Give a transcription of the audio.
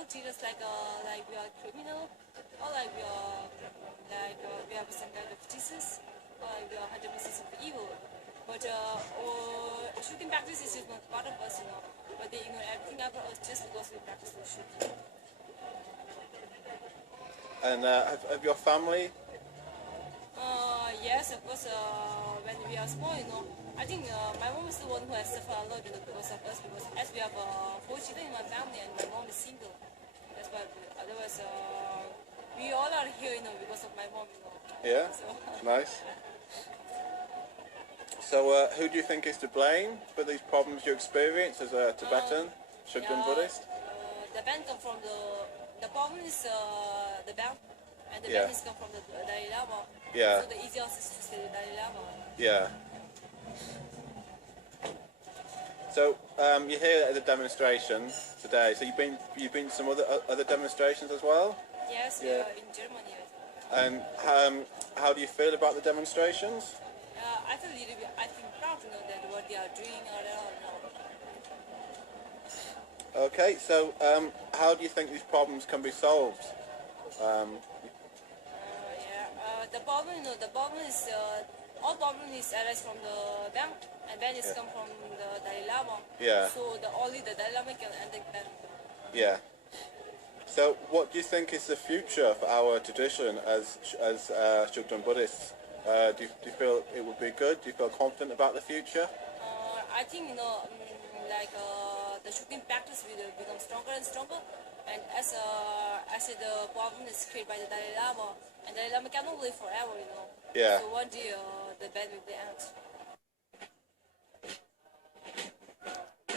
people treat us like we are criminal, or we have some kind of disease, or we are 100% of evil. But or shooting practice is just not part of us, But they ignore everything about us just because we practice the shooting. And have your family? Yes, of course. When we are small, I think my mom is the one who has suffered a lot, because of us. Because as we have 4 children in my family, and my mom is single. That's why. Otherwise, we all are here, because of my mom, Yeah. So, Nice. So, who do you think is to blame for these problems you experience as a Tibetan, Shugden Buddhist? The ban come from the problem is the ban, and the Yeah. ban is come from the Dalai Lama. Yeah. So the easy answer is to say the Dalai Lama. Yeah. So you're here at the demonstration today. So you've been to some other demonstrations as well. Yes, Yeah. in Germany. And how do you feel about the demonstrations? I feel a little bit. I feel proud, that what they are doing or Okay. So how do you think these problems can be solved? The problem is all problem is arise from the bank, and then it's come from the Dalai Lama. Yeah. So only the Dalai Lama can end the ban. Yeah. So what do you think is the future for our tradition as Shugden Buddhists? Do you feel it would be good? Do you feel confident about the future? I think the shooting practice will become stronger and stronger, and as the problem is created by the Dalai Lama, and Dalai Lama cannot live forever, Yeah. So one day the ban will be end.